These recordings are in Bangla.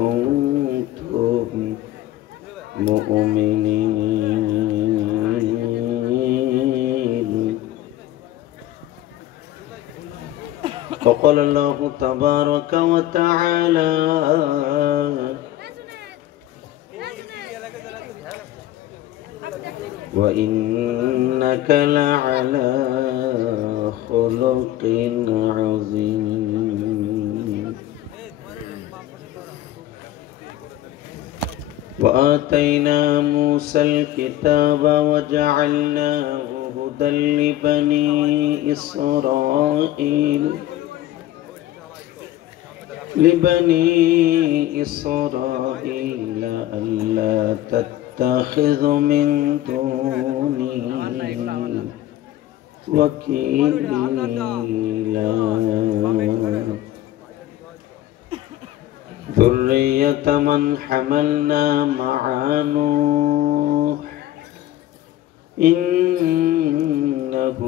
كنتم مؤمنين. وقال الله تبارك وتعالى: وإنك لعلى خلق عظيم. وآتينا موسى الكتاب وجعلناه هدى لبني إسرائيل ألا تتخذ من دوني وكيلا. ذرية من حملنا مع نوح إنه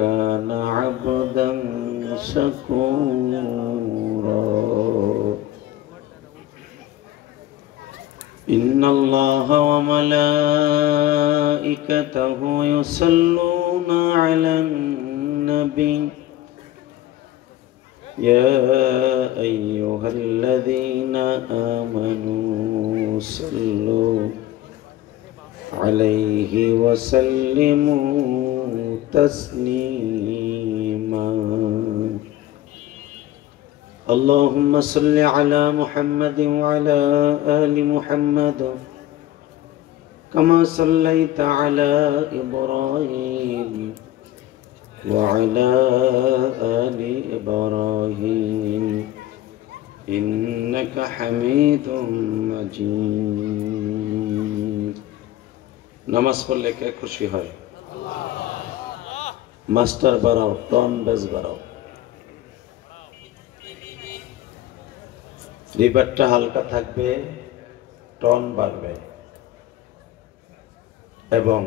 كان عبدا شكورا. إن الله وملائكته يصلون على النبي يا أيها الذين آمنوا صلوا عليه وسلموا تسليما. اللهم صل على محمد وعلى آل محمد كما صليت على إبراهيم وعلى آل إبراهيم إنك حميد مجيد. নামাজ পড়লে কে খুশি হয়? মাস্টার বাড়াও, টন বেজ বাড়াও। রিবারটা হালকা থাকবে, টন বাড়বে এবং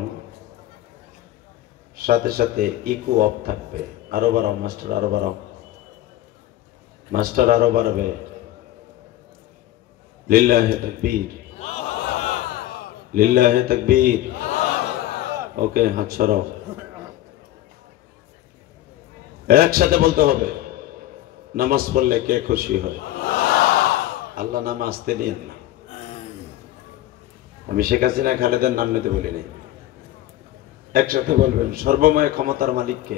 সাথে সাথে ইকো অফ থাকবে। আরো বাড়াও মাস্টার, আরো বাড়াও মাস্টার, আরো বাড়বে। লিল্লাহে তাকবীর, লিল্লাহে তাকবীর। ওকে, হাত সরাও। একসাথে বলতে হবে, নামাজ পড়লে কে খুশি হয়? আল্লাহ নাম আসতে নিয়েন না। আমি শেখ হাসিনা খালেদার নাম নিতে বলিনি। একসাথে বলবেন, সর্বময় ক্ষমতার মালিককে।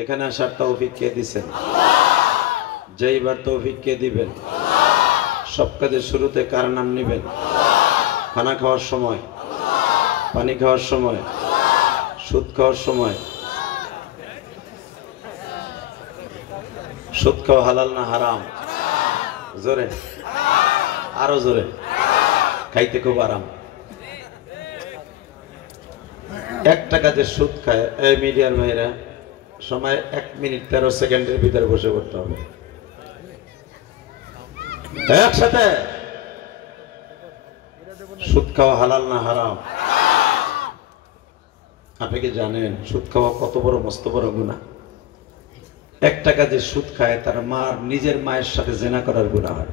এখানে আসার তৌফিক কে দিবেন? যেইবার তৌফিক কে দিবেন? সব কাজের শুরুতে কার নাম নিবেন? খানা খাওয়ার সময়, পানি খাওয়ার সময়, সুদ খাওয়ার সময়। সুদ খাওয়া হালাল না হারাম? জোরে, আরো জোরে। খাইতে খুব আরাম। একটা কাজের সুদ খায়, এই মিডিয়ার ভাইরা, সময় 1 মিনিট 13 সেকেন্ডের ভিতরে বসে পড়তে হবে। একসাথে, সুদ খাওয়া হালাল না হারাম? আপনি কি জানেন সুদ খাওয়া কত বড় মস্ত বড় গুনাহ? একটা কাজে সুদ খায়, তার নিজের মায়ের সাথে জেনা করার গুনাহ হয়।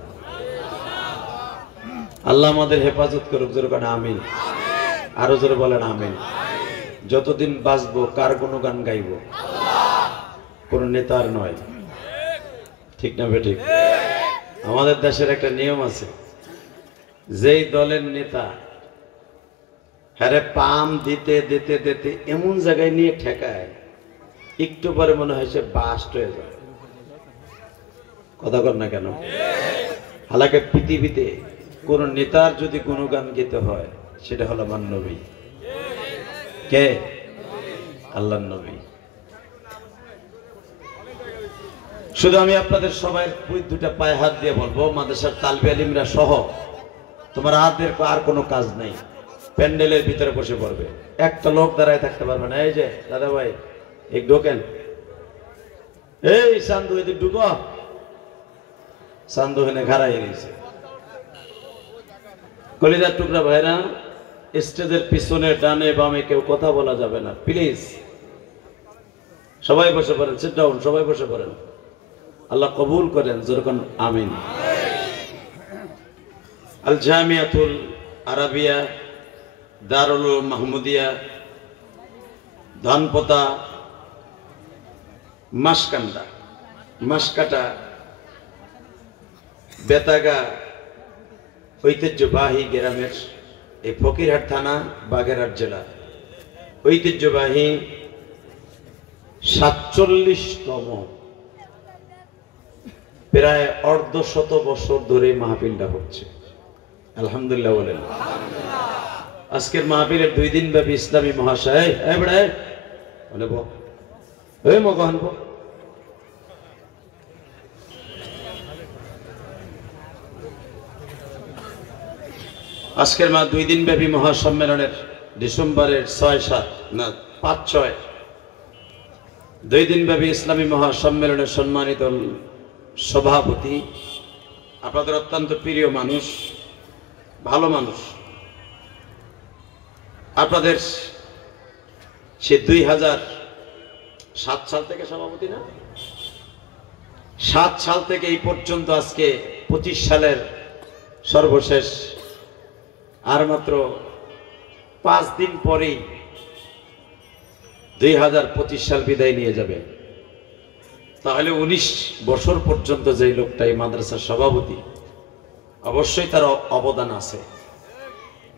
আল্লাহ আমাদের হেফাজত করুক। জোরে বলেন আমিন। আরো জোরে বলেন আমিন। যতদিন বাঁচবো কার গুণগান গাইব? কোন নেতার নয়। ঠিক না বেঠিক? আমাদের দেশের একটা নিয়ম আছে, যেই দলের নেতা হ্যারে পাম দিতে দিতে দিতে এমন জায়গায় নিয়ে ঠেকায়, একটু পরে মনে হয় সে বাস্ট হয়ে যায়। কথা কর না কেন? হালাকে পৃথিবীতে কোন নেতার যদি গুণগান গেতে হয়, সেটা হলো আমার নবী। কে? আল্লাহর নবী। শুধু আমি আপনাদের সবাই দুটা পায়ে হাত দিয়ে বলবো, মাদ্রাসার তালবে আলিমরা সহ তোমার হাতের আর কোনো কাজ নাই। প্যান্ডেলের ভিতরে বসে পড়বে, একটা লোক দাঁড়ায় থাকতে পারবে না। এই যে দাদা ভাই, এক ঢোকেন। এই সান্দু, এদিক ঢুকো। সান্দু হেনে ঘাড়াই গেছে। কলিজার টুকরা ভাইরা, স্টেজের পিছনে ডানে বামে কেউ কথা বলা যাবে না, প্লিজ। সবাই বসে পড়েন, সিট ডাউন, সবাই বসে পড়েন। আল্লাহ কবুল করেন, যেরকম আমিন। আল জামিয়াতুল আরাবিয়া, দারুল মাহমুদিয়া, ধানপোতা, মাসকান্ডা, মাসকাটা, বেতাগা ঐতিহ্যবাহী গ্রামের এই ফকিরহাট থানা বাগেরহাট জেলা ঐতিহ্যবাহী 47তম প্রায় অর্ধশত বছর ধরে মাহফিলটা হচ্ছে। আলহামদুলিল্লাহ বলেন। আজকের মাহফিলের 2 দিন ব্যাপী ইসলামী মহাশয় আজকের 2 দিন ব্যাপী মহাসম্মেলনের ডিসেম্বরের 6-7 না 5-6 2 দিন ব্যাপী ইসলামী মহাসম্মেলনের সম্মানিত সভাপতি, আপনাদের অত্যন্ত প্রিয় মানুষ, ভালো মানুষ, আপনাদের সে 2007 সাল থেকে সভাপতি না, 7 সাল থেকে এই পর্যন্ত আজকে 25 সালের সর্বশেষ, আর মাত্র 5 দিন পরেই 2025 সাল বিদায় নিয়ে যাবে। তাহলে 19 বছর পর্যন্ত যে লোকটা এই মাদ্রাসার সভাপতি, অবশ্যই তার অবদান আছে।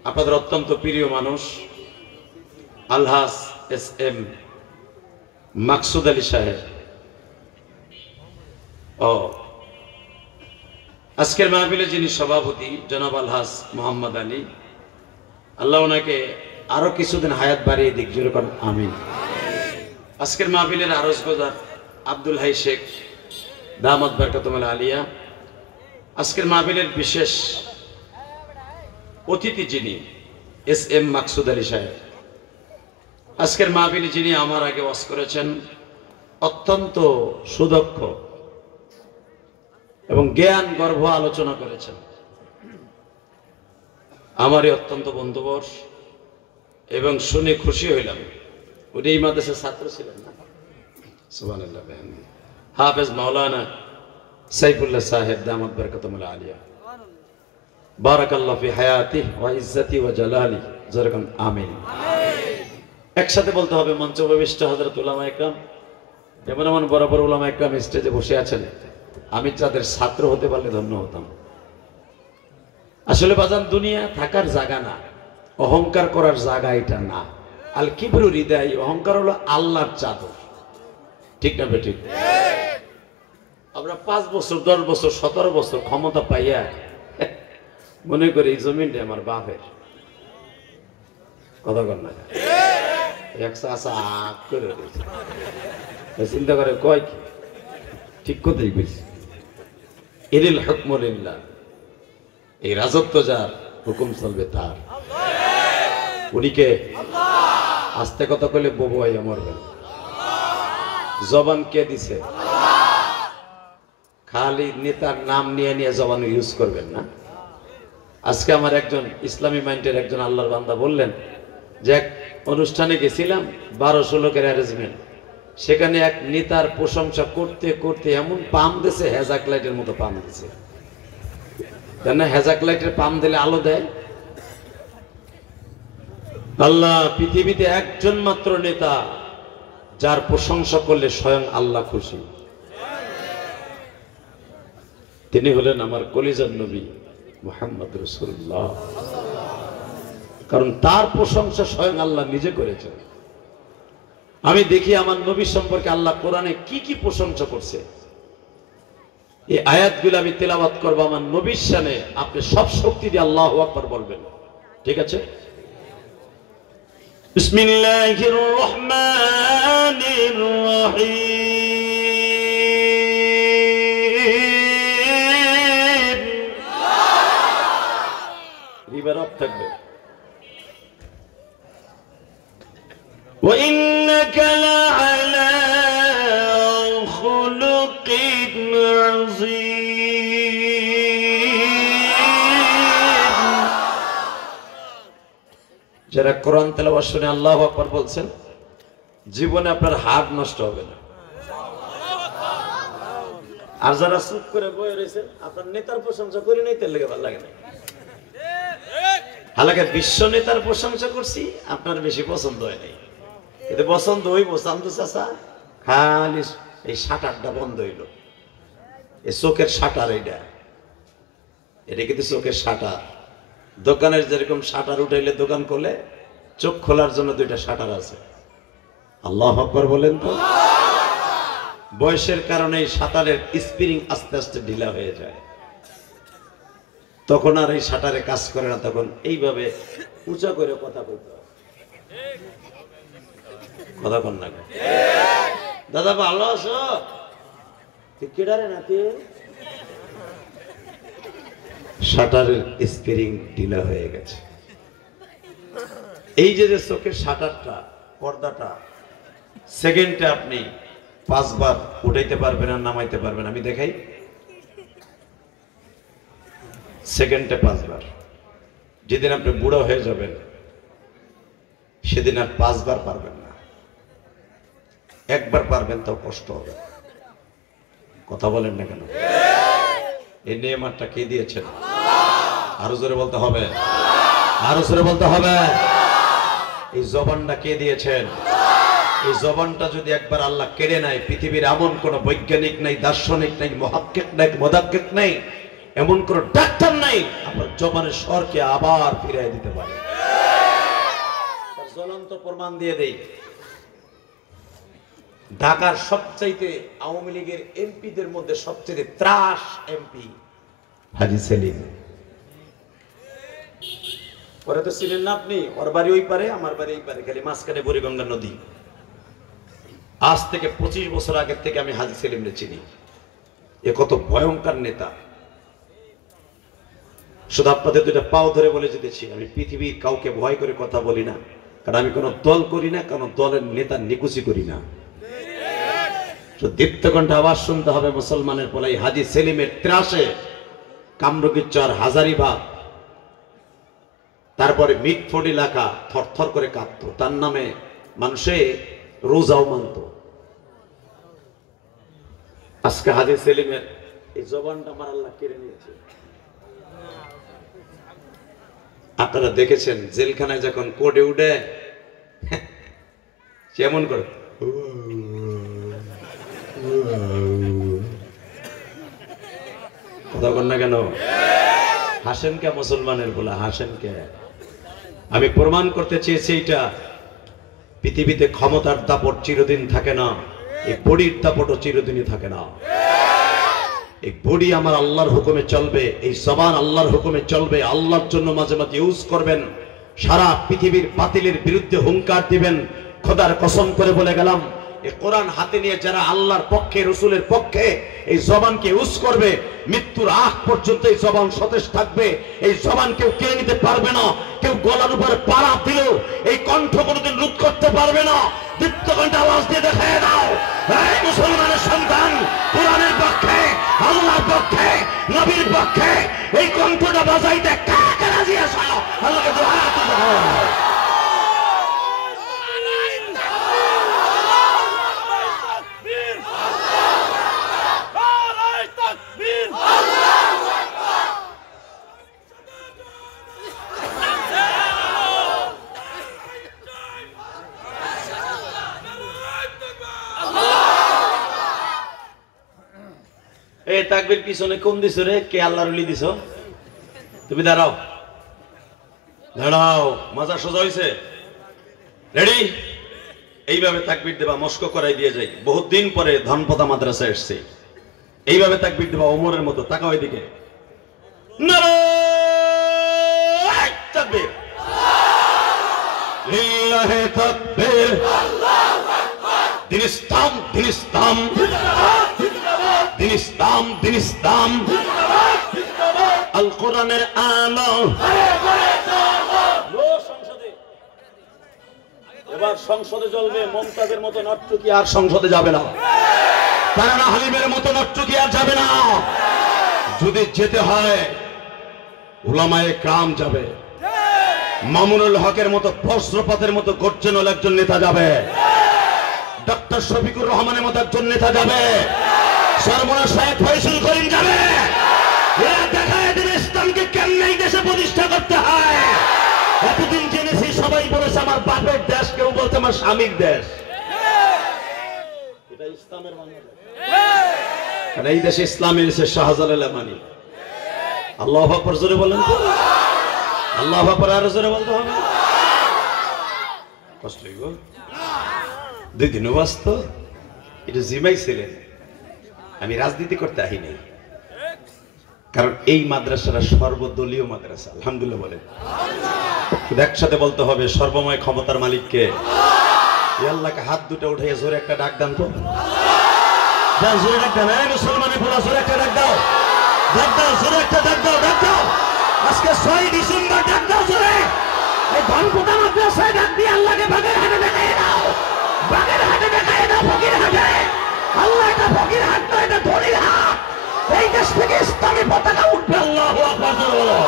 আপনাদের অত্যন্ত প্রিয় মানুষ আলহাজ এস.এম. মাকসুদ আলী সাহেব। আজকের মাহফিলে যিনি সভাপতি জনাব আলহাজ মোহাম্মদ আলী, আল্লাহ ওনাকে আরো কিছুদিন হায়াত বাড়িয়ে দিক, যেরকম আমিন। আজকের মাহফিলের আরজ গোজার আব্দুল হাই শেখ দামাত বারকাতুল আলিয়া। আজকের মাহফিলের বিশেষ অতিথি যিনি এস.এম. মাকসুদ আলী সাহেব। আজকের মাহফিলে যিনি আমার আগে ওয়াজ করেছেন, অত্যন্ত সুদক্ষ এবং জ্ঞান গর্ভ আলোচনা করেছেন, আমারই অত্যন্ত বন্ধুবর, এবং শুনে খুশি হইলাম। উনি এই মাদ্রাসার ছাত্র ছিলেন না? সুবহানাল্লাহ। হাফেজ মাওলানা সাইফুল্লাহ সাহেব দামাত বারকাতুল আলিয়া, বারাকাল্লাহু ফি হায়াতিহি ওয়া ইজ্জতি ওয়া জালালি, যেরকম আমিন। একসাথে বলতে হবে। মঞ্চ উপবিষ্ট হযরত উলামা ইকরাম, যেমন এমন বড় বড় উলামা ইকরাম স্টেজে বসে আছেন, আমি তাদের ছাত্র হতে পারলে ধন্য হতাম। আসলে বাজান দুনিয়া থাকার জায়গা না, অহংকার করার জায়গা এটা না। আল কিবরু হৃদয়, অহংকার হলো আল্লাহর চাদর, ঠিক না বেঠিক? আমরা 5 বছর 10 বছর 17 বছর ক্ষমতা পাইয়া মনে করি এই জমিনটা আমার বাপের। কথা কর না, চিন্তা করে কয় কি, ঠিক কথাই কইছি। ইনিল হুকমু লিল্লাহ, এই রাজত্ব যার, হুকুম চলবে তার। উনিকে আস্তে কথা কইলে ববু আইয়া মরবেন। জবান কে দিছে? খালি নেতার নাম নিয়ে নিয়ে জবান ইউজ করবেন না। আজকে আমার একজন ইসলামী মাইন্ডের একজন আল্লাহর বান্দা বললেন যে এক অনুষ্ঠানে গেছিলাম, 1200 লোকের অ্যারেঞ্জমেন্ট, সেখানে এক নেতার প্রশংসা করতে করতে এমন পাম দিছে, হেজাক লাইটের মতো পাম দিছে। জানেন না, হেজাক লাইটের পাম দিলে আলো দেয়। আল্লাহ পৃথিবীতে একজন মাত্র নেতা যার প্রশংসা করলে স্বয়ং আল্লাহ খুশি, তিনি হলেন আমার কলিজার নবী মুহাম্মদ রাসূলুল্লাহ। কারণ তার প্রশংসা স্বয়ং আল্লাহ নিজে করেছেন। আমি দেখি আমার নবী সম্পর্কে আল্লাহ কোরআনে কি কি প্রশংসা করছে। এই আয়াতগুলো আমি তেলাওয়াত করব আমার নবীর শানে। আপনি সব শক্তি দিয়ে আল্লাহু আকবার বলবেন, ঠিক আছে? বিসমিল্লাহির রহমানির রহিম। রিভার অফ থাকবে। وإنك لعلى خلق عظيم। যারা কোরআন তেলাওয়াত শুনে আল্লাহু আকবার বলছেন, জীবনে আপনার হাত নষ্ট হবে না। আর যারা চুপ করে বসে রয়েছেন, আপনার নেতার প্রশংসা করে নাই, তেল লেগে ভালো লাগে না। হালাকে বিশ্ব নেতার প্রশংসা করছি, আপনার বেশি পছন্দ হয় নাই, কিন্তু পছন্দ হইব চান্দু চাচা খালি এই শাটারটা বন্ধ হইল, এই চোখের শাটার, এটা কিন্তু চোখের শাটার। দোকানের যেরকম শাটার উঠাইলে দোকান খোলে, চোখ খোলার জন্য দুইটা শাটার আছে। আল্লাহু আকবার বলেন তো। বয়সের কারণে শাটারের স্প্রিং আস্তে আস্তে ঢিলা হয়ে যায়, তখন আর এই শাটারে কাজ করে না, তখন এইভাবে উঁচা করে কথা বলতে হবে। কথা কন না দাদা, ভালো আছো? কেডারে নাকি শাটারের স্প্রিং ঢিলা হয়ে গেছে। এই যে চোখের শাটারটা, পর্দাটা সেকেন্ডে আপনি 5 বার উঠাইতে পারবেন আর নামাইতে পারবেন। আমি দেখাই, সেকেন্ডে 5 বার। যেদিন আপনি বুড়ো হয়ে যাবেন সেদিন আর 5 বার পারবেন না, 1 বার পারবেন, তাও কষ্ট হবে। কথা বলেন না কেন? এই নিয়ামতটা কে দিয়েছেন? আরো জোরে বলতে হবে, আরো জোরে বলতে হবে। এই জবানটা কে দিয়েছেন? এই জবানটা যদি একবার আল্লাহ কেড়ে নেয়, পৃথিবীর এমন কোন বৈজ্ঞানিক নাই, দার্শনিক নাই, মুহাক্কিক নাই, মুদাক্কিক নাই, এমন কোন ডাক্তার নাই আপনার জবানের স্বরকে আবার ফিরিয়ে দিতে পারে। তার জ্বলন্ত প্রমাণ দিয়ে দেই। ঢাকার সবচাইতে আওয়ামী লীগের এমপিদের মধ্যে সবচেয়ে ত্রাস এমপি হাজী সেলিম। ওরা তো ছিলেন না আপনি? ওর বাড়ি ওই পারে, আমার বাড়ি এই পারে, খালি মাঝখানে বুড়িগঙ্গা নদী। আজ থেকে 25 বছর আগের থেকে আমি হাজী সেলিমকে চিনি। এ কত ভয়ঙ্কর নেতা। শুধু আপনাদের দুইটা পাও ধরে বলে যেতেছি, আমি পৃথিবীর কাউকে ভয় করে কথা বলি না, কারণ আমি কোনো দল করি না, কোনো দলের নেতা নিকুচি করি না। দীপ্তকণ্ঠে আওয়াজ শুনতে হবে মুসলমানের পোলাই, হাজী সেলিমের ত্রাসে কামরুগীর চর, হাজারিবাগ, তারপরে মিটফোর্ড এলাকা থরথর করে কাঁপতো। তার নামে মানুষে রোজাও মানত। আজকে হাজী সেলিমের এই জবানটা আমার আল্লাহ কেড়ে নিয়েছে। আপনারা দেখেছেন জেলখানায় যখন কোর্টে উঠে কেমন করে কথা বল না কেন? হাসেন কে মুসলমানের বলা? হাসেন কে? আমি প্রমাণ করতে চেয়েছি এটা পৃথিবীতে ক্ষমতার দাপট চিরদিন থাকে না, এই বডির দাপটও চিরদিনই থাকে না। এই বডি আমার আল্লাহর হুকুমে চলবে, এই জবান আল্লাহর হুকুমে চলবে। আল্লাহর জন্য মাঝে মাঝে ইউজ করবেন, সারা পৃথিবীর বাতিলের বিরুদ্ধে হুঙ্কার দিবেন। খোদার কসম করে বলে গেলাম, এই কোরআন হাতে নিয়ে যারা আল্লাহর পক্ষে, রসুলের পক্ষে এই জবানকে ইউজ করবে, মৃত্যুর আগ পর্যন্ত এই জবান সতেজ থাকবে। এই জবান কেউ কেড়ে নিতে পারবে না। কেউ গলার উপরে পাড়া দিল এই কণ্ঠ কোনোদিন রোধ করতে পারবে না। দীপ্তকণ্ঠে আওয়াজ দিয়ে দেখায় দাও, এই মুসলমানের সন্তান, কোরআনের পক্ষে, আল্লাহর পক্ষে, নবীর পক্ষে এই কণ্ঠটা বাজাইতে কাকে রাজি আছো? আল্লাহকে দোয়া করতে হয়। এই তাকবীর পিছনে কোন দিছো রে? কে আল্লাহর ওলি দিছো? তুমি দাঁড়াও, দাঁড়াও, মাজা সোজা হইছে, রেডি? এইভাবে তাকবীর দেবা, মস্ক করাই দিয়ে যাই। বহুত দিন পরে ধনপতা মাদ্রাসায় এসছে, এইভাবে তাকবীর দেবা ওমরের মতো। তাকাও এদিকে, নারায়ে তাকবীর, লিল্লাহি তাকবীর, আল্লাহু আকবার, দিন ইসলাম, দিন ইসলাম, দিন ইসলাম, দিন ইসলাম, আল কোরআনের আলো। এবার সংসদে জ্বলবে, মমতাজের মতো নট্টুকি আর সংসদে যাবে না, তারা হালিমের মতো নট্টুকি আর যাবে না। যদি যেতে হয় উলামায়ে কেরাম যাবে, মামুনুল হকের মতো বজ্রপাতের মতো গর্জনল একজন নেতা যাবে, ডক্টর শফিকুর রহমানের মতো একজন নেতা যাবে, সরমনা সাহেব ফয়সুল করিম যাবে। এরা দেখায় দিবে ইসলামকে কেমনে দেশে প্রতিষ্ঠা করতে হয়। আমার বাপের দেশ, কেউ বলছে আমার স্বামীর দেশ। এটা ইসলামের বাংলাদেশ। কারণ এই দেশে ইসলামের শাহজালাল মানি। আল্লাহু আকবার জোরে বলেন তো। আল্লাহু আকবার আরো জোরে বলতে হবে। কষ্ট হইব। 2 দিন বাস্ত এটা জিমাই ছিলেন। আমি রাজনীতি করতে আহিনি, কারণ এই মাদ্রাসাটা সর্বদলীয় মাদ্রাসা। আলহামদুলিল্লাহ বলেন। একসাথে বলতে হবে সর্বময় ক্ষমতার মালিককে। আল্লাহকে হাত দুটো উঠাইয়া জোরে একটা ডাক দান তো। জোরে ডাক দাও, মুসলমানের পোলা, জোরে একটা ডাক দাও, ডাক দাও, জোরে একটা ডাক দাও, ডাক দাও। আজকে 6 ডিসেম্বর ডাক দাও জোরে। এই ধনকুটা মাদ্রাসায় ডাক দিয়ে আল্লাহকে বাগের হাটে দেখাই দাও, বাগের হাটে দেখাই দাও, ফকির হাটে। আল্লাহ এটা ফকির হাট নয়, এটা ধনির হাট। এই দেশ থেকে ইসলামী পতাকা উঠবে। আল্লাহু আকবার বলো।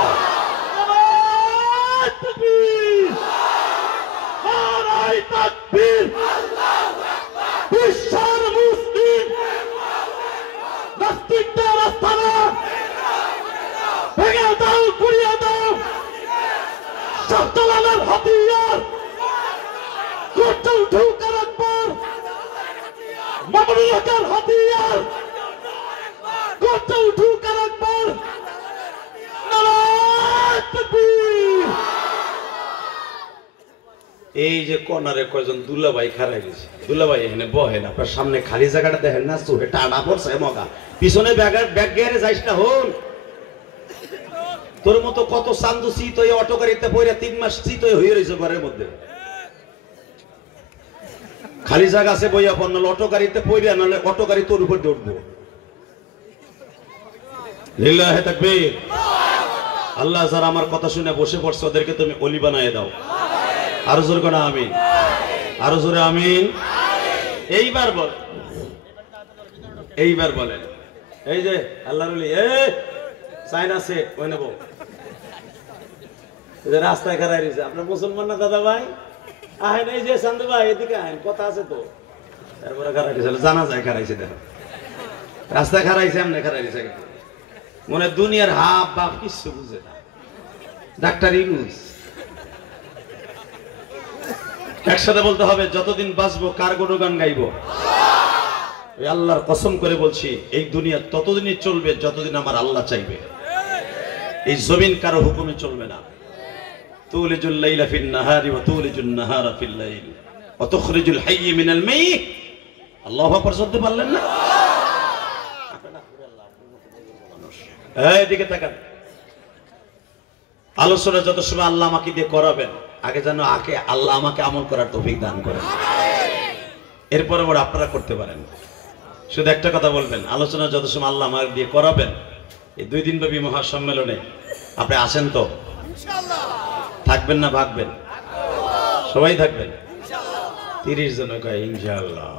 নারায়ে তাকবীর, আল্লাহু আকবার। বিশ্বের মুসলিম নাস্তিকদের আস্তানা ভেঙে দাও, গুড়িয়ে দাও। শাহজালালের হাতিয়ার কোটাল ঢুকার একবার, মামুনুল হকের হাতিয়ার কোটাল ঢুকার একবার। নারায়ে তাকবীর। এই যে কর্নারে কয়জন দুলাভাই খারাই গেছে, দুলাভাই এখানে বহেন। আপনার সামনে খালি জায়গাটা দেখেন না, চোখে টানা পড়ছে মগা। পিছনে ব্যাগ গেড়ে যাইস না। হন তোর মতো কত চান্দু শীত হয়ে অটো গাড়িতে পড়ে 3 মাস শীত হয়ে রয়েছে ঘরের মধ্যে। খালি জায়গা আছে বইয়া পড়, নাহলে অটো গাড়িতে পড়ে, নাহলে অটো গাড়ি তোর উপর দিয়ে উঠবো। লিল্লাহি তাকবীর। আল্লাহ যারা আমার কথা শুনে বসে পড়ছে ওদেরকে তুমি অলি বানায় দাও। আরো জোরে কোন আমিন, আরো জোরে আমিন। এইবার বল, এইবার বলেন। এই যে আল্লাহর ওলি, চাইনা সেট ওই নেব, রাস্তায় খারাই রয়েছে। আপনার মুসলমান না দাদা ভাই? আহেন, এই যে চান্দু ভাই এদিকে আহেন, কথা আছে তো। তারপরে খারাই দিয়েছিল, জানা যায় খারাইছে। দেখো রাস্তায় খারাইছে, এমনি খারাই দিয়েছে। মনে দুনিয়ার হাফ বাপ কিছু বুঝে না। ডাক্তার ইউনুস। একসাথে বলতে হবে যতদিন বাঁচবো কার গুণগান গাইবো? ওই আল্লাহর কসম করে বলছি, এই দুনিয়া ততদিনই চলবে যতদিন আমার আল্লাহ চাইবে। এই জমিন কারো হুকুমে চলবে না। তুলিজুল লাইলা ফিন নাহারি ওয়া তুলিজুন নাহারা ফিল লাইল ওয়া তুখরিজুল হাইয়্য মিনাল মাইয়্যিত। আল্লাহু আকবার বলতে পারলেন না? এইদিকে তাকান। আলোচনা যত সময় আল্লাহ আমাকে দিয়ে করাবেন, আগে যেন আল্লাহ আমাকে আমল করার তৌফিক দান করেন। এরপরে বড় আপনারা করতে পারেন। শুধু একটা কথা বলবেন, আলোচনা যত সময় আল্লাহ আমাকে দিয়ে করাবেন, এই 2 দিন ব্যাপী মহাসম্মেলনে আপনি আসেন তো? থাকবেন না ভাগবেন? সবাই থাকবেন? 30 জন কয় ইনশাআল্লাহ।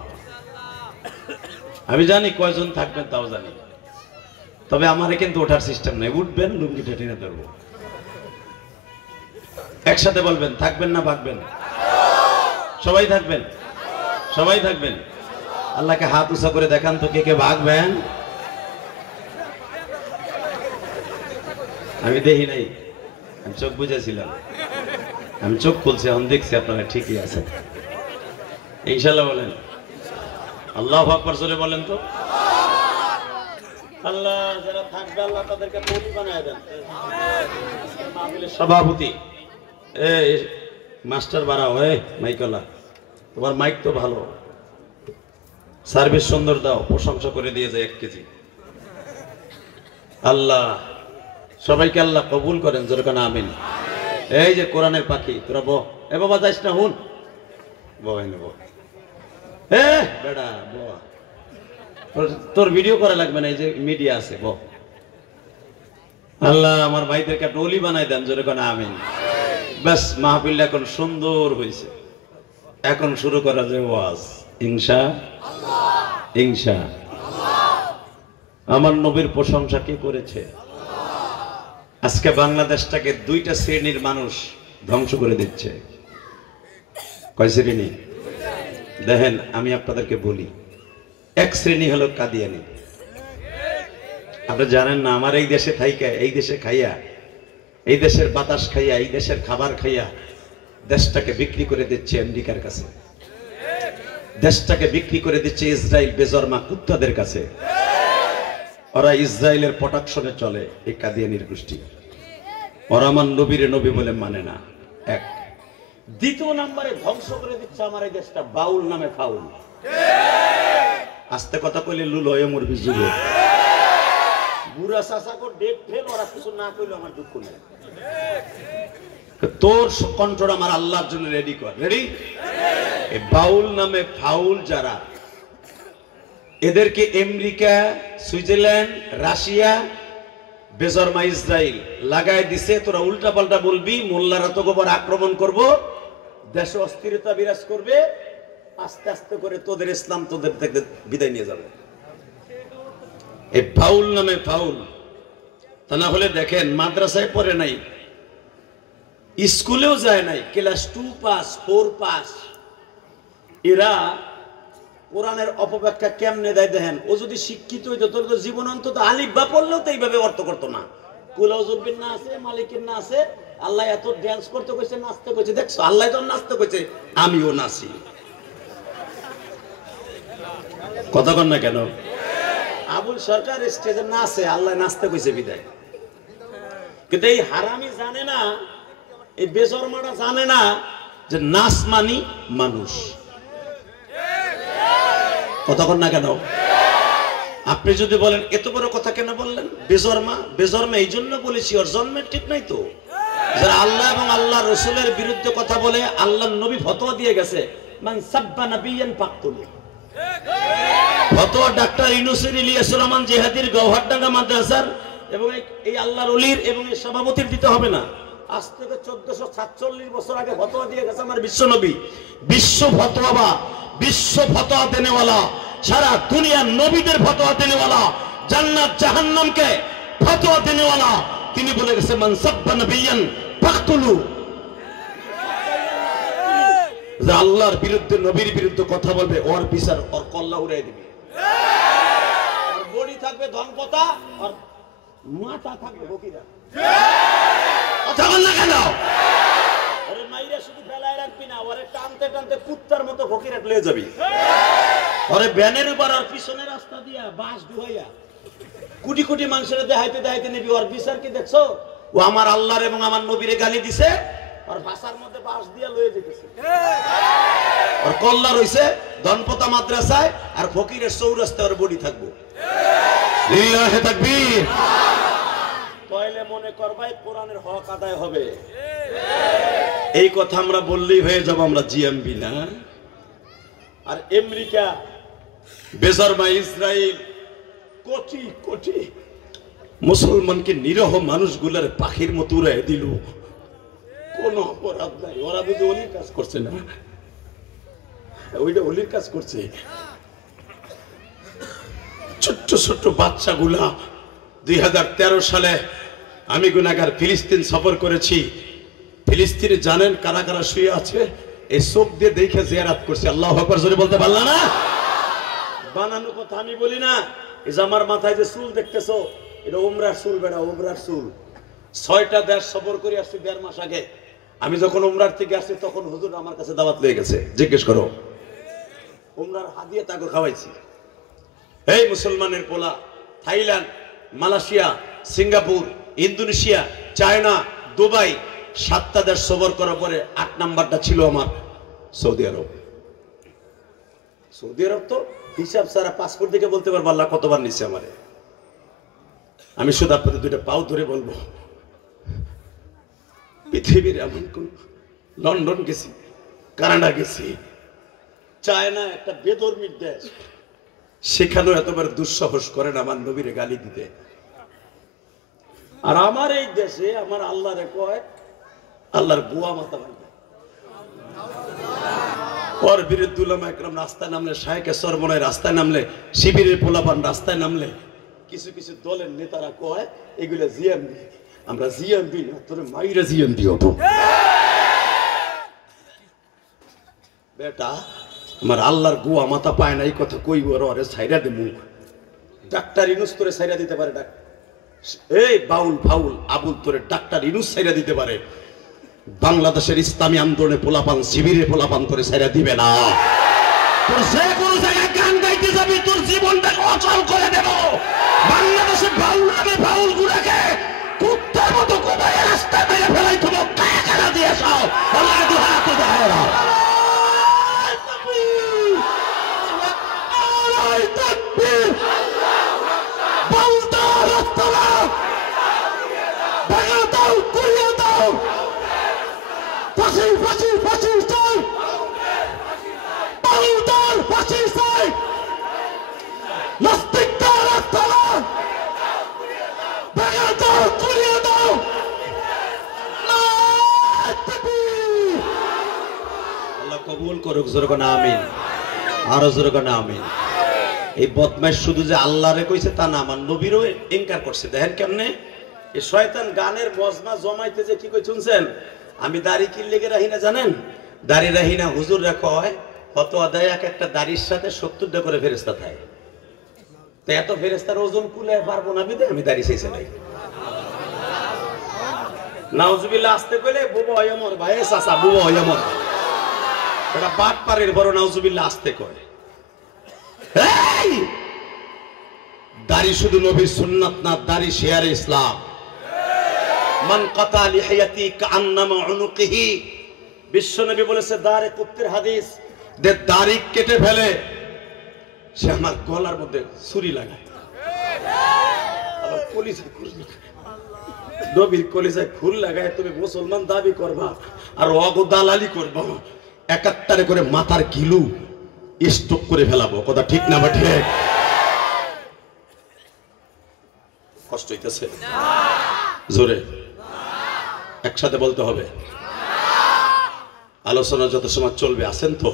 আমি জানি কয়জন থাকবেন তাও জানি, তবে আমারে কিন্তু ওঠার সিস্টেম নাই। উঠবেন, লুঙ্গিটা টেনে ধরবো। একসাথে বলবেন, থাকবেন না ভাগবেন? সবাই থাকবেন? সবাই থাকবেন? আল্লাহকে হাত উঁচা করে দেখান তো কে কে ভাগবেন। আমি দেখি নাই, আমি চোখ বুঝেছিলাম, আমি চোখ খুলছি, এখন দেখছি আপনারা ঠিকই আছে। ইনশাআল্লাহ বলেন। আল্লাহু আকবার জোরে বলেন তো। আল্লাহ যারা থাকবে আল্লাহ তাদেরকে বলি বানায় দেন। মাহফিলের সভাপতি মাস্টার বাড়াও, মাইকলা তোমার মাইক তো ভালো, সার্ভিস সুন্দর দাও, প্রশংসা করে দিয়ে যায় 1 কেজি। আল্লাহ সবাইকে আল্লাহ কবুল করেন, জোরে কোন আমিন। এই যে কোরআনের পাখি, তোরা বহ। এ বাবা যাইস না, হুন বহাই নেব। বেড়া বহ, তোর ভিডিও করা লাগবে না, এই যে মিডিয়া আছে, বহ। আল্লাহ আমার ভাইদেরকে আপনি ওলি বানাই দেন, জোরে কোন আমিন। ব্যাস মাহফিলটা এখন সুন্দর হয়েছে, এখন শুরু করা যায় ওয়াজ। ইনশাআল্লাহ, ইনশাআল্লাহ। আমার নবীর প্রশংসা কে করেছে? আজকে বাংলাদেশটাকে 2টা শ্রেণীর মানুষ ধ্বংস করে দিচ্ছে। কয় শ্রেণী? দেখেন আমি আপনাদেরকে বলি, 1 শ্রেণী হলো কাদিয়ানি। আপনি জানেন না, আমার এই দেশে থাইকা, এই দেশে খাইয়া, এই দেশের বাতাস খাইয়া, এই দেশের খাবার খাইয়া দেশটাকে বিক্রি করে দিচ্ছে আমেরিকার কাছে, দেশটাকে বিক্রি করে দিচ্ছে ইসরায়েল বেজরমা কুত্তাদের কাছে। ওরা ইসরায়েলের প্রোটেকশনে চলে, এই কাদিয়ানির গোষ্ঠী। ওরা আমার নবীর নবী বলে মানে না। এক। দ্বিতীয় নম্বরে ধ্বংস করে দিচ্ছে আমার এই দেশটা বাউল নামে ফাউল। আস্তে কথা কইলে লুল হয়ে মরবি যুগে। বুড়া চাচা কো ডেট ফেল, ওরা কিছু না কইলে আমার দুঃখ নেই। তোর কন্ট্রোল আমার আল্লাহর জন্য রেডি কর। রেডি? এই বাউল নামে ফাউল যারা, এদেরকে আমেরিকা, সুইজারল্যান্ড, রাশিয়া, বেজরমা ইসরায়েল লাগাই দিছে। তোরা উল্টা পাল্টা বলবি, মোল্লারা তো গোবর আক্রমণ করব, দেশে অস্থিরতা বিরাজ করবে, আস্তে আস্তে করে তোদের ইসলাম তোদের থেকে বিদায় নিয়ে যাবে। এই ফাউল নামে ফাউল। তা না হলে দেখেন, মাদ্রাসায় পড়ে নাই, স্কুলেও যায় নাই, ক্লাস 2 পাস 4 পাস, এরা কোরআনের অপব্যাখ্যা কেমনে দেয় দেখেন। ও যদি শিক্ষিত হইতো, তোর তো জীবন অন্তত আলিফ বা পড়লেও তো এইভাবে অর্থ করতো না। কুলাউজুবিন না আছে, মালিকের না আছে, আল্লাহ এত ড্যান্স করতে কইছে, নাচতে কইছে, দেখছো আল্লাহ তো নাচতে কইছে, আমিও নাচি। কথা কন না কেন? আবুল সরকার স্টেজে নাচে, আল্লাহ নাচতে কইছে বিদায়। কিন্তু এই হারামি জানে না, এই বেজরমাটা জানে না যে নাচ মানি মানুষ। কথা কন না কেন? আপনি যদি বলেন এত বড় কথা কেন বললেন? বেজরমা, বেজরমা এই জন্য বলেছি ওর জন্মের ঠিক নাই তো। যারা আল্লাহ এবং আল্লাহ রসুলের বিরুদ্ধে কথা বলে, আল্লাহর নবী ফতোয়া দিয়ে গেছে, মান সাব্বা নাবিয়ান ফাকতুলু। ফতোয়া ডাক্তার ইউনূসের ইলিয়াসুর রহমান জিহাদির গওহারডাঙ্গা মাদ্রাসার এবং এই আল্লাহর ওলির এবং এই সভাপতির দিতে হবে না। আজ থেকে 1447 বছর আগে ফতোয়া দিয়ে গেছে আমার বিশ্ব নবী। বিশ্ব ফতোয়া বা বিশ্ব ফতোয়া দেনেওয়ালা, সারা দুনিয়ার নবীদের ফতোয়া দেনেওয়ালা, জান্নাত জাহান্নামকে ফতোয়া দেনেওয়ালা, তিনি বলে গেছে মান সাব্বা নাবিয়ান ফাকতুলু। আল্লাহর বিরুদ্ধে, নবীর বিরুদ্ধে কথা বলবে, ওর বিচার ওর কল্লা উড়াই দিবে। ওর বডি থাকবে ধনপতা, আর মাথা থাকবে ফকিরা। কথা বল না কেন? আরে মাইরা শুধু ফেলায় রাখবি না, ওরে টানতে টানতে কুত্তার মতো ফকিরা লয়ে যাবি। ওরে ব্যানের উপর আর পিছনের রাস্তা দিয়া বাঁশ ডুবাইয়া কোটি কোটি মানুষের দেখাইতে দেখাইতে নিবি। ওর বিচার কি দেখছো? ও আমার আল্লাহর এবং আমার নবীরে গালি দিছে, আর ভাষার মধ্যে বাঁশ দিয়া লয়ে যেতেছে। ওর কল্লা রইছে ধনপতা মাদ্রাসায়, আর ফকিরের চৌরাস্তায় ওর বডি থাকবো। লিল্লাহি তাকবীর। তাইলে মনে করবাই কোরআনের হক আদায় হবে। এই কথা আমরা বললেই হয়ে যাব আমরা জিএমবি না। আর আমেরিকা, বেজরমা ইসরায়েল কোটি কোটি মুসলমানকে, নিরহ মানুষগুলার পাখির মতো উড়াই দিল। কোন অপরাধ নাই। ওরা বুঝে অলির কাজ করছে না, ওইটা অলির কাজ করছে। ছোট্ট ছোট্ট বাচ্চাগুলা 2013 সালে আমি গুনাহগার ফিলিস্তিন সফর করেছি। ফিলিস্তিনে জানেন কারা কারা শুয়ে আছে? এই চোখ দিয়ে দেখে জিয়ারত করছে। আল্লাহু আকবার জোরে বলতে পারলা না? বানানো কথা আমি বলি না। এই যে আমার মাথায় যে চুল দেখতেছো, এটা উমরার চুল, বেটা উমরার চুল। 6টা দেশ সফর করে আসছি 1.5 মাস আগে। আমি যখন উমরার থেকে আসছি তখন হুজুর আমার কাছে দাওয়াত লয়ে গেছে। জিজ্ঞেস করো, উমরার হাদিয়া তাকে খাওয়াইছি। এই মুসলমানের পোলা Thailand, Malaysia, Singapore, Indonesia, China, Dubai, 7টা দেশ সফর করার পরে 8 নাম্বারটা ছিল আমার সৌদি আরব। সৌদি আরব তো হিসাব ছাড়া পাসপোর্ট দেখে বলতে পারবো আল্লাহ কতবার নিচ্ছে আমারে। আমি শুধু আপনাদের 2টা পাও ধরে বলবো, পৃথিবীর এমন কোন, লন্ডন গেছি, কানাডা গেছি, চায়না একটা বেধর্মীর দেশ, সেখানেও এতবার দুঃসাহস করেন আমার নবীরে গালি দিতে। আর আমার এই দেশে আমার আল্লাহরে কয় আল্লাহর গোয়া মাথা ভাঙবে। ওর বিরুদ্ধে উলামা একরাম রাস্তায় নামলে, শায়েখে সরমনায় রাস্তায় নামলে, শিবিরের পোলাপান রাস্তায় নামলে, কিছু কিছু দলের নেতারা কয় এগুলো জিএমবি। আমরা জিএমবি না, তোর মাইরা জিএমবি হবো। বেটা আমার আল্লাহর গোয়া মাথা পায় না, এই কথা কইব ওরে ছাইরা দেবো। ডাক্তার ইনুস তোরে ছাইরা দিতে পারে। এই বাউল ফাউল আবুল তোরে ডাক্তার ইনুস ছাইরা দিতে পারে। বাংলাদেশের ইসলামী আন্দোলনে পোলাপান শিবিরে পোলাপান করে ছেড়ে দিবে না। তোর যে কোনো জায়গায় গান গাইতে যাবি তোর জীবনটাকে অচল করে দেব। বাংলাদেশে বাউল নামে বাউল গুড়াকে কুত্তার মতো কোথায় রাস্তায় মেরে ফেলাই তুমি কারা দিয়েছ আল্লাহ দুহাত দেয় না। কবুল করুক জোরে না আমিন, আরো জোরে না আমিন। এই বদমাইশ শুধু যে আল্লাহরে কইছে তা না, আমার নবীরও ইনকার করছে। দেখেন কেমনে এই শয়তান গানের মজমা জমাইতে যে কি কই শুনছেন, আমি দাড়ি কি লেগে রাহি না জানেন, দাড়ি রাহি না হুজুর রাখা হয় কত আদায় এক একটা দাড়ির সাথে 70টা করে ফেরেশতা থাকে। তো এত ফেরেশতার ওজন কুলে পারবো না বিদে আমি দাড়ি চাইছে নাই। নাউজুবিল্লাহ আসতে কইলে বুবা হয় আমার ভাই চাচা বুবা হয় আমার এটা বাট পারের বড় নাউজুবিল্লাহ আসতে কয়। দাড়ি শুধু নবীর সুন্নাত না, দাড়ি শেয়ারে ইসলাম। মান কাতা লিহিয়াতি কাআন্নামা উনুকিহি, বিশ্বনবী বলেছে দাড়ি কুত্তের হাদিস, যে দাড়ি কেটে ফেলে সে আমার গলার মধ্যে ছুরি লাগায়। আবার কলিজায় খুর লাগায়, নবীর কলিজায় খুর লাগায় তুমি মুসলমান দাবি করবা আর অগো দালালি করবা, এক একটারে করে মাথার গিলু স্টক করে ফেলাবো। কথা ঠিক না বা ঠিক? কষ্ট হইতেছে জোরে একসাথে বলতে হবে। আলোচনা যত সময় চলবে আছেন তো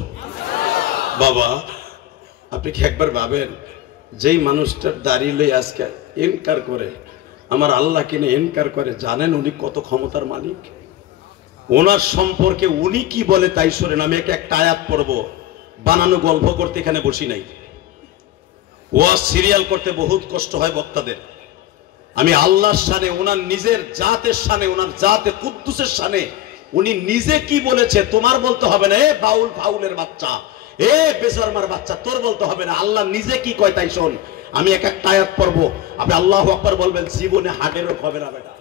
বাবা? আপনি কি একবার ভাবেন যেই মানুষটার দাঁড়িয়ে লই আজকে ইনকার করে, আমার আল্লাহ কিনে ইনকার করে, জানেন উনি কত ক্ষমতার মালিক? ওনার সম্পর্কে উনি কি বলে তাই শোনেন। আমি একটা আয়াত পড়বো, বানানো গল্প করতে এখানে বসি নাই। ওয়াজ সিরিয়াল করতে বহুত কষ্ট হয় বক্তাদের। আমি আল্লাহর শানে, ওনার নিজের জাতের শানে, ওনার জাতে কুদ্দুসের শানে উনি নিজে কি বলেছে তোমার বলতে হবে না। এ বাউল ফাউলের বাচ্চা, এ বেজরমার বাচ্চা, তোর বলতে হবে না। আল্লাহ নিজে কি কয় তাই শোন। আমি একটা আয়াত পড়বো, আপনি আল্লাহু আকবার বলবেন, জীবনে হার্টের হবে না বেটা,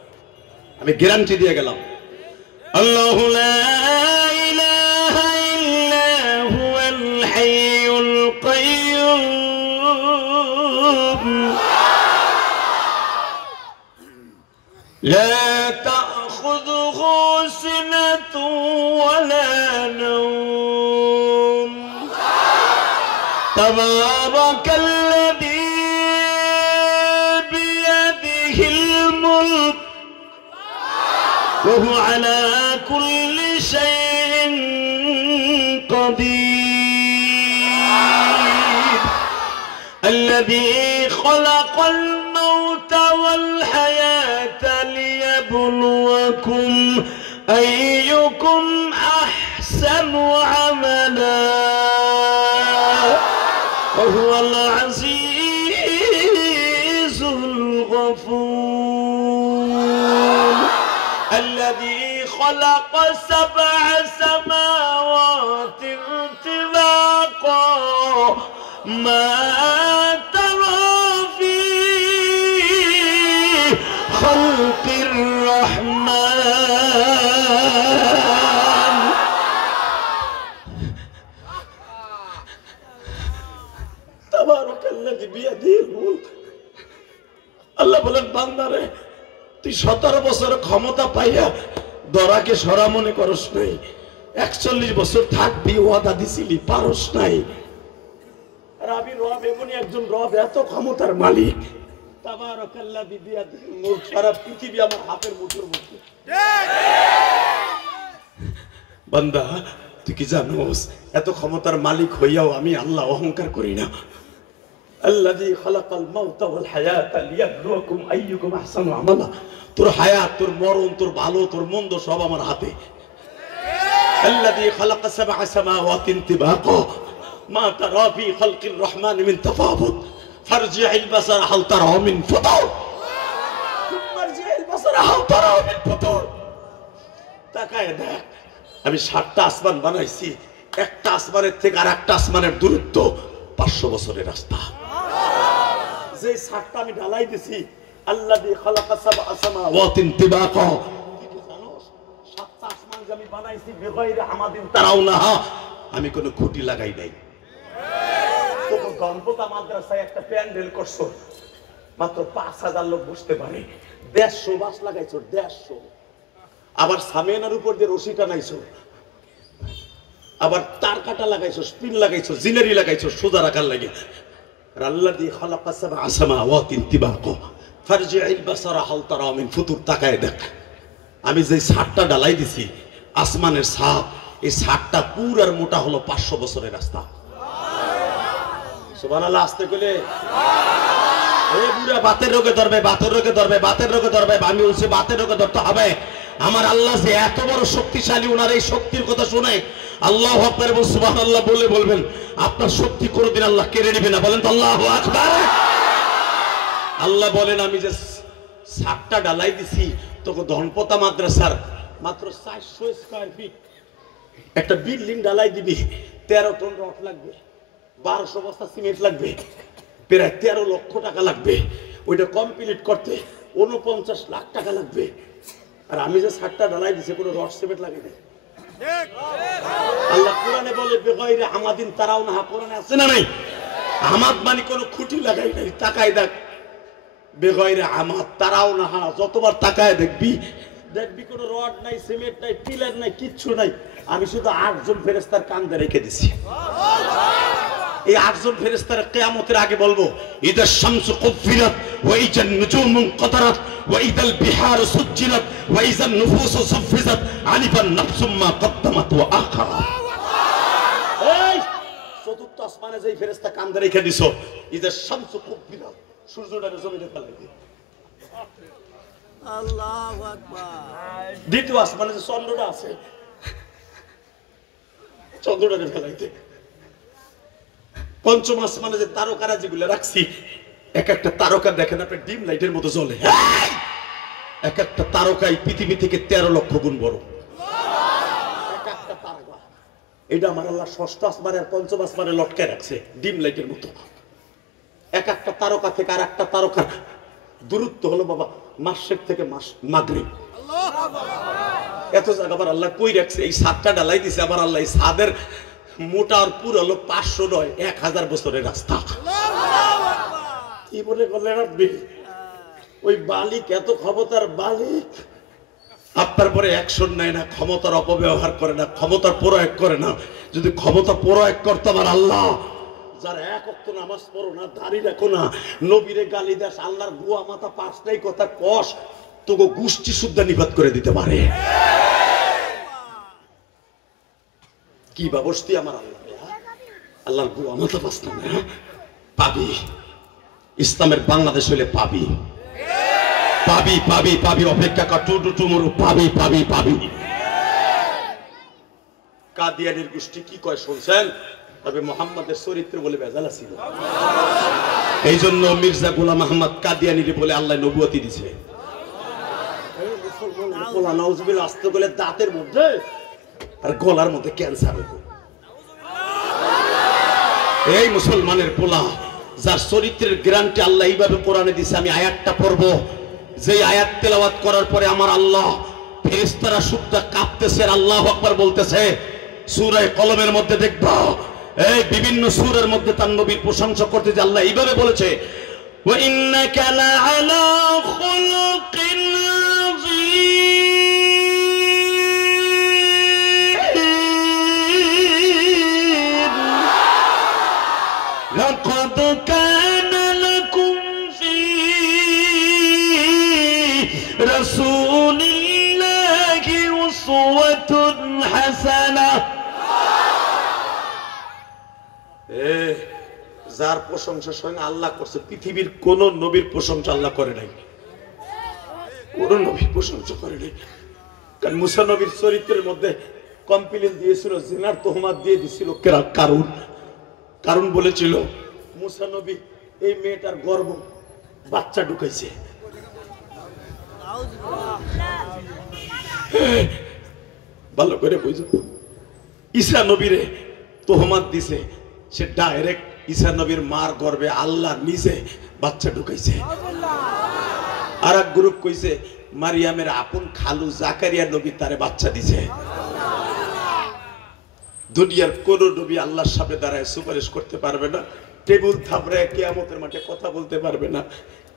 আমি গ্যারান্টি দিয়ে গেলাম। আল্লাহু লা ইলাহা ইল্লা হুয়াল হাইয়ুল কাইয়্যুম لا تأخذه سنة ولا نوم تبارك الذي بيده الملك وهو على كل شيء قدير الذي خلق الموت والحياة ليبلوكم أيكم أحسن عملا وهو العزيز الغفور الذي خلق 7 سماوات طباقا ما ترى في خلق الرحمن تبارك الذي بيده الملك আল্লাহ বলেন বান্দারে তুই 17 বছর ক্ষমতা পাইয়া দরাকে সরা মনে করস নাই, 41 বছর থাকবি ওয়াদা দিছিলি, পারস নাই। আর আমি রব এমনই একজন রব, এত ক্ষমতার মালিক, তাবারাকাল্লাযী বিয়াদিহিল মুলক, সারা পৃথিবী আমার হাতের মুঠোর মধ্যে। বান্দা তুই কি জানোস এত ক্ষমতার মালিক হইয়াও আমি আল্লাহ অহংকার করি না। الذي خلق الموت والحياة ليبلوكم أيكم أحسن عملا, তোর হায়াত, তোর মরণ, তোর ভালো, তোর মন্দ সব আমার হাতে। الذي خلق 7 سماوات طباقا ما ترى في خلق الرحمن من تفاوت فارجع البصر هل ترى من فطور ثم ارجع البصر هل ترى من فطور, তাকায় দেখ আমি 7টা আসমান বানাইছি, একটা আসমানের থেকে আর একটা আসমানের দূরত্ব 500 বছরের রাস্তা। যে 7টা আমি ঢালাই দিছি, আল্লাযী খালাকা সাবআ সামাওয়াতিন তিবাকা, জানোস 7টা আসমান যে আমি বানাইছি বিগাইরি আমাদিন তারাউনাহা, আমি কোনো খুঁটি লাগাই নাই। তবু গণপতা মাদ্রাসায় একটা প্যান্ডেল করছো, মাত্র 5000 লোক বসতে পারে, 150 বাস লাগাইছো, 150। আবার সামিয়ানার উপর দিয়ে রশি টানাইছো, আবার তার কাটা লাগাইছো, স্পিন লাগাইছো, জিনারি লাগাইছো সোজা রাখার লাগে। আল্লাযী খালাকা সাবআ সামাওয়াতিন তিবাকা ফারজি'ল বাসারা হাল তারা মিন ফুতুর, তাকায় দেখ আমি যে 7টা ঢালাই দিছি আসমানের ছাদ, এই 7টা পুরার মোটা হলো 500 বছরের রাস্তা। সুবহানাল্লাহ। আসতে কইলে এই বুড়া বাতের রোগে ধরবে, বাতের রোগে ধরবে, বাতের রোগে ধরবে। আমি বলছি বাতের রোগে ধরতে হবে। আমার আল্লাহ যে এত বড় শক্তিশালী, ওনার এই শক্তির কথা শুনে আল্লাহু আকবার এবং সুবহানাল্লাহ বলে বলবেন, আপনার শক্তি কোনোদিন আল্লাহ কেড়ে নেবে না। বলেন তো আল্লাহু আকবার। আল্লাহ বলেন আমি যে 7টা ঢালাই দিছি তোকে ধনপতা মাদ্রাসার মাত্র 400 স্কয়ার ফিট একটা বিল্ডিং ঢালাই দিবি, 13 টন রড লাগবে, 1200 বস্তা সিমেন্ট লাগবে, প্রায় 13 লক্ষ টাকা লাগবে। ওইটা কমপ্লিট করতে 49 লাখ টাকা লাগবে। আর আমি যে 7টা ঢালাই দিছি কোনো রড সিমেন্ট লাগে না। আল্লাহ কোরআনে বলে বিগাইরি আমাদিন তারাউনাহা, কোরআনে আছে না নাই? আমাদ মানে কোনো খুঁটি লাগাই নাই। তাকায় দেখ, বিগাইরি আমাদ তারাউনাহা, যতবার তাকায় দেখবি কোনো রড নাই, সিমেন্ট নাই, পিলার নাই, কিচ্ছু নাই। আমি শুধু 8 জন ফেরেশতার কান্দে রেখে দিছি। এই 8 জন ফেরেশতার কিয়ামতের আগে বলবো, ইদাশ শামসু কুফিরাত ওয়া ইজান নুজুমু কতারাত ওয়া ইদাল বিহারু সুজ্জিরাত ওয়া ইজান নুফুসু সুফিজাত আলিফান নাফসুম মা কদ্দামাত ওয়া আখারাত। এই চতুর্থ আসমানে যেই ফেরেশতা কান্দে রেখে দিছো, ইদাশ শামসু কুফিরাত, সূর্যটাকে জমিনে ফেলাই দিই। আল্লাহু আকবার। দ্বিতীয় আসমানে যে চন্দ্রটা আছে, চন্দ্রটাকে ফেলাই দে। পঞ্চম আসমানে যে তারকারা যেগুলো রাখছি, এক একটা তারকা দেখেন আপনি ডিম লাইটের মতো জ্বলে। এক একটা তারকাই পৃথিবী থেকে 13 লক্ষ গুণ বড়। এক একটা তারকা, এটা আমার আল্লাহ ষষ্ঠ আসমানে আর পঞ্চম আসমানে লটকায় রাখছে ডিম লাইটের মতো। এক একটা তারকা থেকে আর একটা তারকার দূরত্ব হলো বাবা মাশরিক থেকে মাগরিব। এত জায়গা আবার আল্লাহ কই রাখছে। এই 7টা ঢালাই দিছে আবার আল্লাহ। এই ছাদের মোটা আর পুর হলো 500 নয় 1000 বছরের রাস্তা। কি বলে বললেন আপনি? ওই বালিক এত ক্ষমতার বালিক, আপনার পরে অ্যাকশন নেয় না, ক্ষমতার অপব্যবহার করে না, ক্ষমতার প্রয়োগ করে না। যদি ক্ষমতা প্রয়োগ করতে আমার আল্লাহ, যারা এক ওয়াক্ত নামাজ পড়ো না, দাড়ি রাখো না, নবীরে গালি দাস, আল্লাহর বুয়া মাথা 5টাই কথা কষ, তোকে গোষ্ঠী শুদ্ধা নিপাত করে দিতে পারে। কি ব্যবস্থা আমার আল্লাহ, আল্লাহর বুয়া মাথা 5 না পাবি। ইসলামের বাংলাদেশ হলে পাবি, পাবি পাবি পাবি, অপেক্ষা কর, টুমুরু পাবি পাবি পাবি। কাদিয়ানির গোষ্ঠী কি কয় শুনছেন? তবে মোহাম্মদের চরিত্র বলে ভেজাল ছিল, এই জন্য মির্জা গোলাম আহমদ কাদিয়ানির বলে আল্লাহ নবুয়তি দিছে। আসতে গেলে দাঁতের মধ্যে আর গলার মধ্যে ক্যান্সার হইব। এই মুসলমানের পোলা যার চরিত্রের গ্যারান্টি আল্লাহ এইভাবে কোরআনে দিছে। আমি আয়াতটা পড়বো, যে আয়াত তেলাওয়াত করার পরে আমার আল্লাহ ফেরেশতারা শুদ্ধা কাঁপতেছে আর আল্লাহু আকবার বলতেছে। সূরা কলমের মধ্যে দেখবা, এই বিভিন্ন সূরার মধ্যে তার নবীর প্রশংসা করতে যে আল্লাহ এইভাবে বলেছে, ওয়া ইন্নাকা লাআলা খুলুকিন আযীম, লাকাদ কানা লাকুম ফী রাসূলিল্লাহি উসওয়াতুন হাসানাহ। যার প্রশংসা স্বয়ং আল্লাহ করছে, পৃথিবীর কোন নবীর প্রশংসা আল্লাহ করে নাই, কোন নবীর প্রশংসা করে নাই। কারণ মুসা নবীর চরিত্রের মধ্যে কমপ্লেন দিয়েছিল, জিনার তোহমাত দিয়ে দিছিল কারণ। কারণ বলেছিল মুসা নবী এই মেয়েটার গর্ভ বাচ্চা ঢুকাইছে। ভালো করে বুঝো। ঈসা নবীরে তোহমাত দিছে, সে ডাইরেক্ট ঈসা নবীর মার গর্ভে আল্লাহ নিজে বাচ্চা ঢুকাইছে। আর এক গ্রুপ কইছে মারিয়ামের আপন খালু জাকারিয়া নবী তারে বাচ্চা দিছে। দুনিয়ার কোন নবী আল্লাহর সামনে দাঁড়ায় সুপারিশ করতে পারবে না, টেবিল থাপড়ায় কিয়ামতের মাঠে কথা বলতে পারবে না।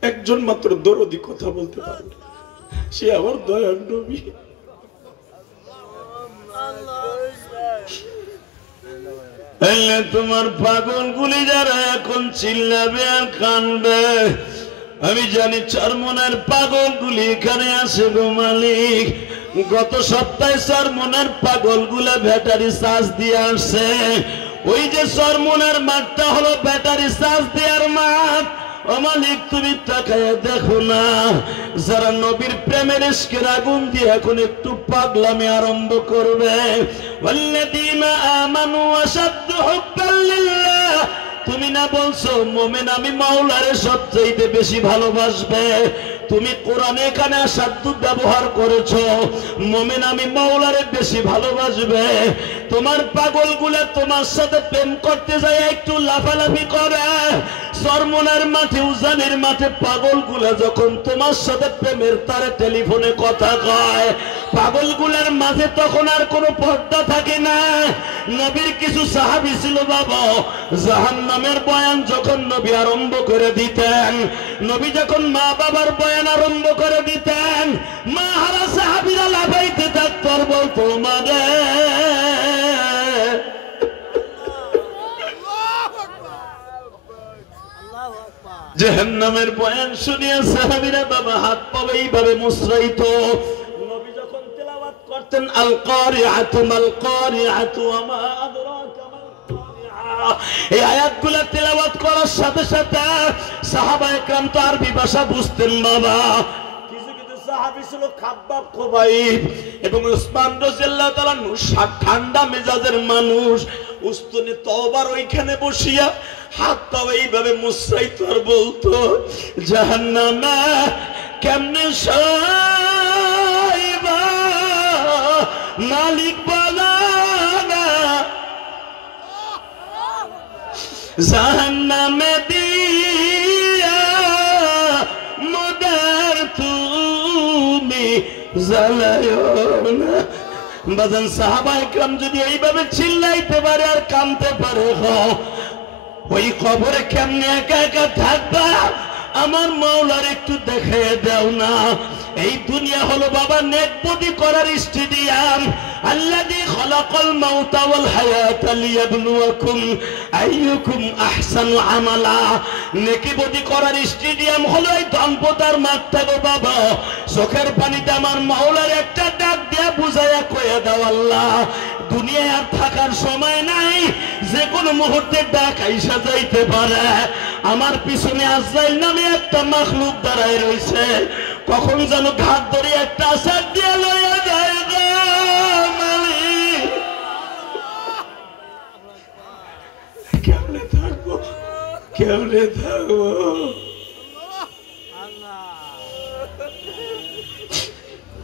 একজন মাত্র দরদি কথা বলতে পারবে, সে আমার দয়ার নবী। তোমার পাগল গুলি যারা এখন চিল্লাবে আর কানবে, আমি জানি চরমনের পাগল গুলি এখানে আছে গো মালিক। গত সপ্তাহে চরমনের পাগল গুলা ব্যাটারি চার্জ দিয়ে আসছে। ওই যে চরমনের মাঠটা হলো ব্যাটারি চার্জ দেওয়ার মাঠ। ও মালিক তুমি তাকায় দেখো না, যারা নবীর প্রেমের ইশকের আগুন দিয়ে এখন একটু পাগলামি আরম্ভ করবে। ওয়াল্লাযীনা আমানু আশাদ্দু হুব্বান লিল্লাহ, তুমি না বলছো মুমিন আমি মাওলারে সবচেয়ে বেশি ভালোবাসবে। তুমি কোরআনে এখানে আশাদ্দু ব্যবহার করেছো, মুমিন আমি মাওলারে বেশি ভালোবাসবে। তোমার পাগলগুলা তোমার সাথে প্রেম করতে যায় একটু লাফালাফি করে। চরমনের মাঠে উজানের মাঠে পাগলগুলা যখন তোমার সাথে প্রেমের তারে টেলিফোনে কথা কয়, পাগলগুলার মাঝে তখন আর কোনো পর্দা থাকে না। নবীর কিছু সাহাবী ছিল বাবা, জাহান্নামের বয়ান যখন নবী আরম্ভ করে দিতেন, নবী যখন মা বাবার বয়ান আরম্ভ করে দিতেন, মা হারা সাহাবীরা লাফাইতে থাকতো আর বলতো মারে জাহান্নামের বয়ান শুনিয়া সাহাবীরা বাবা হাত পা এইভাবে মুচড়াইত। নবী যখন তেলাওয়াত করতেন আল কারিআতু মাল কারিআতু ওয়া মা আদরাকা মাল কারিআ, এই আয়াতগুলো তেলাওয়াত করার সাথে সাথে সাহাবায়ে কেরাম তো আরবি ভাষা বুঝতেন বাবা। কিছু কিছু সাহাবী ছিল খাব্বাব খুবাইব এবং উসমান রাদিয়াল্লাহু তাআলা ঠান্ডা মেজাজের মানুষ। উস্তুনে তওবার ওইখানে বসিয়া হাত পা এইভাবে মুচড়াইতো আর বলতো জাহান্নামে কেমনে সাইবা মালিক বলা না, জাহান্নামে দিয়া মোদের তুমি জ্বালায়ো না। বাজান সাহাবায়ে কেরাম যদি এইভাবে চিল্লাইতে পারে আর কাঁদতে পারে, ওই কবরে কেমনে একা একা থাকবা? আমার মাওলার একটু দেখে দাও না। এই দুনিয়া হলো বাবা নেকবদি করার স্টেডিয়াম। আল্লাযী খালাকাল মাউতা ওয়াল হায়াতা লিয়াবলুয়াকুম আইয়ুকুম আহসানু আমালা। নেকিবদি করার স্টেডিয়াম হলো এই দম্পতার মাঠটা গো বাবা। চোখের পানিতে আমার মাওলার একটা ডাক দিয়া বুঝাইয়া কইয়া দাও আল্লাহ দুনিয়ায় আর থাকার সময় নাই, যে কোনো মুহূর্তে ডাক আইসা যাইতে পারে। আমার পিছনে আজরাইল নামে একটা মাখলুক দাঁড়ায় রয়েছে, কখন যেন ঘাট ধরে একটা আসার দিয়ে লইয়া যায় গো মালিক। কেমনে থাকবো কেমনে থাকবো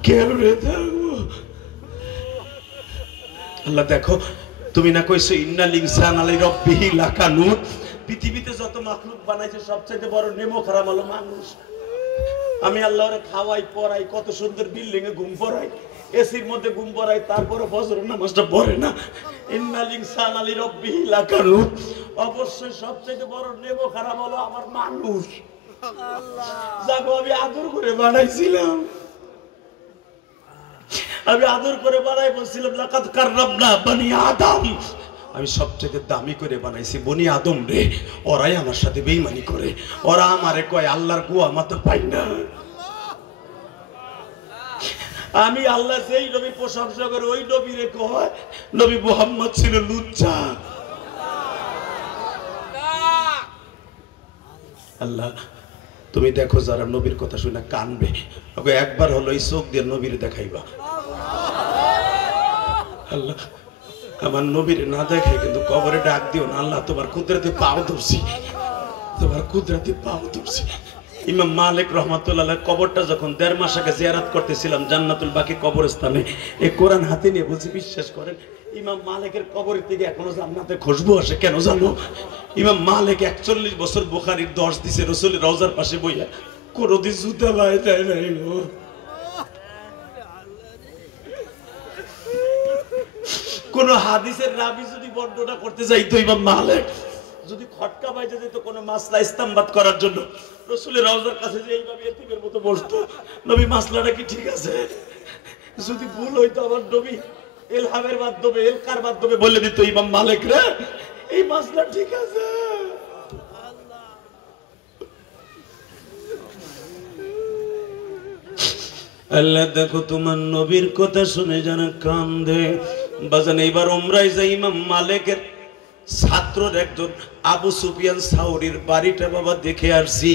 কেমনে থাকবো? আল্লাহ দেখো, তুমি না কইছো ইন্নাল ইনসানা লিরাব্বিহি লাকানুত। পৃথিবীতে যত মাখলুক বানাইছে সবচেয়ে বড় নেমো খারাপ হলো মানুষ। আমি আল্লাহরে খাওয়াই পড়াই, কত সুন্দর বিল্ডিং এ ঘুম পড়াই, এসির মধ্যে ঘুম পড়াই, তারপরে ফজর নামাজটা পড়ে না। ইন্নাল ইনসানা লিরাব্বিহি লাকানুত। অবশ্যই সবচেয়ে বড় নেমো খারাপ হলো আমার মানুষ। যাকে আমি আদর করে বানাইছিলাম, আমি আদর করে বানাই বলছিলাম লাকাদ কাররামনা বনি আদম। আমি সবচেয়ে দামি করে বানাইছি বনি আদম রে। ওরাই আমার সাথে বেঈমানি করে, ওরা আমারে কয় আল্লাহর গুয়া মাথা পাই না। আমি আল্লাহ যেই নবী প্রশংসা করে ওই নবীরে কয় নবী মুহাম্মদ ছিল লুচ্চা। আল্লাহ তুমি দেখো যারা নবীর কথা শুনে কানবে, ওকে একবার হলো এই চোখ দিয়ে নবীর দেখাইবা। আল্লাহ আমার নবীর না দেখে কিন্তু কবরে ডাক দিও না। আল্লাহ তোমার কুদরতে পাও ধরছি, তোমার কুদরতে পাও ধরছি। ইমাম মালিক রহমাতুল্লাহ কবরটা যখন 1.5 মাস আগে জিয়ারত করতেছিলাম জান্নাতুল বাকি কবরস্থানে, এই কোরআন হাতে নিয়ে বলছি, বিশ্বাস করেন ইমাম মালিকের কবরের থেকে এখনো জান্নাতে খুশবু আসে। কেন জানো? ইমাম মালিক 41 বছর বুখারীর 10 দিছে রাসূলের রওজার পাশে বইয়া, কোনদিন জুতা পায় যায় নাই গো। কোন হাদিসের রাবি যদি বর্ণনা করতে যাইতো ইমাম মালিক, যদি খটকা বাইজে যেত কোনো মাসলা ইস্তেমবাদ করার জন্য, রাসূলের রওজার কাছে যে এইভাবে এতিমের মতো বসতো, নবী মাসলাটা কি ঠিক আছে? যদি ভুল হইতো আমার নবী ইলহামের মাধ্যমে, এলকার মাধ্যমে বলে দিত, ইমাম মালিক রে এই মাসলা ঠিক আছে। আল্লাহ দেখো তোমার নবীর কথা শুনে যেন কান্দে। বাজান এইবার উমরায় যাই ইমাম মালিকের ছাত্রর একজন আবু সুফিয়ান সাউরির বাড়িটা বাবা দেখে আসছি।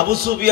আবু সুফিয়ান